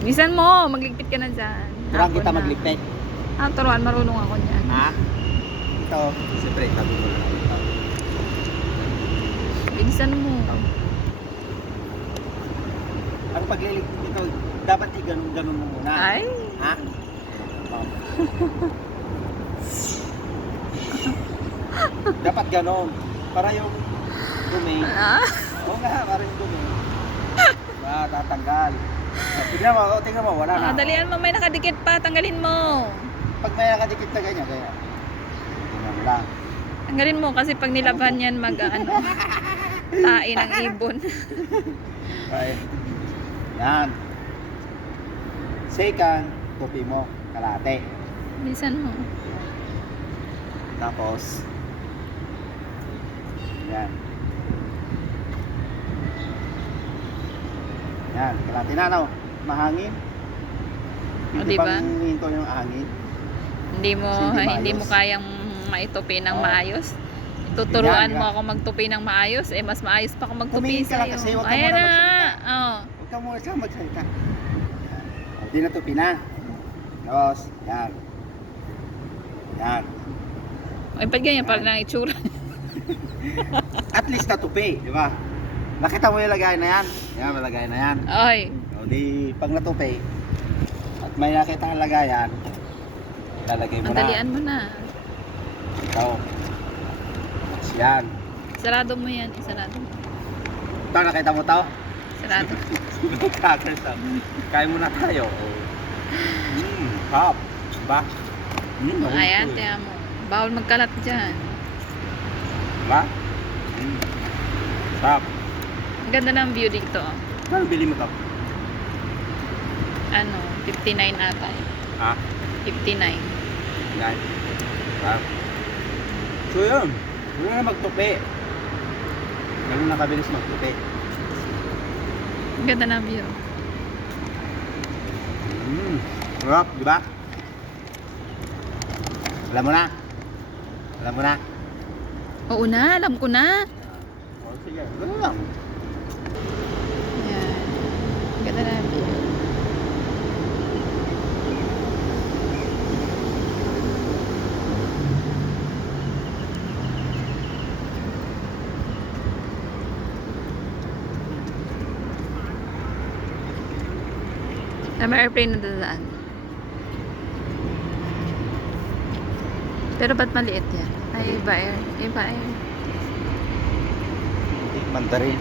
Bisan mo, magligpit ka na dyan. Turuan Hapon kita na. magligpit. Turuan, marunong ako dyan. Ha? Ito. Siyempre, tabi mo lang ito. Bilisan mo. Ang pagliligpit ito, dapat i-ganon mo muna. Ay. Ha? Dapat ganon. Para yung dumi. Oo nga, para yung dumi. Tatanggal. Tingnan mo, wala na. Dalian mo, may nakadikit pa. Tanggalin mo. Pag may nakadikit na ganyan, kaya. Tingnan mo lang. Tanggalin mo kasi pag nilaban yan tae ng ibon. Right. Yan. Second, tupi mo, kalate. Bilisan mo. Tapos, yan. Yan, kalate na, no? Mahangin. Hindi diba? pang hinto yung hangin. Hindi mo Hindi maayos. kayang maitupi ng Oo. maayos. Tuturuan Yan, mo yan. ako magtupi ng maayos, mas maayos pa ako magtupi Tumingin ka lang sa'yo. kasi, huwag ka Ayan muna na. magsalita. Oh. Huwag ka muna sa magsalita. Hindi na tupi na. Tapos, yan. Yan. Ay, pag ganyan, parang ang itsura. At least natupi, di ba? Nakita mo yung lagay na yan? Yan, malagay na yan. Ay. O di, pag natupi, at may nakita ang lagayan, ilalagay mo na. Madalian mo na. Ito. Tapos yan. Sarado mo yan. Isarado mo. Ito, nakita mo ito? Sarado. Crackers ah. Kain muna tayo. Hop. Diba? Ayan, tiyan mo. Bawal magkalat dyan. Diba? Hop. Ang ganda ng view dito. Ano bili mo ito? 59 ata. Ha? 59. Yan. Diba? So yun. Huwag na magtupi. Ganun na kabilis magtupi. Ang ganda ng view. Sarap, di ba? Alam mo na? Alam mo na? Oo na, alam ko na. O sige, ganun lang. Ayan. Ang ganda ng view. May airplane na dadaan. Pero ba't maliit yan? Ay, iba air. Iba air. Mandarin.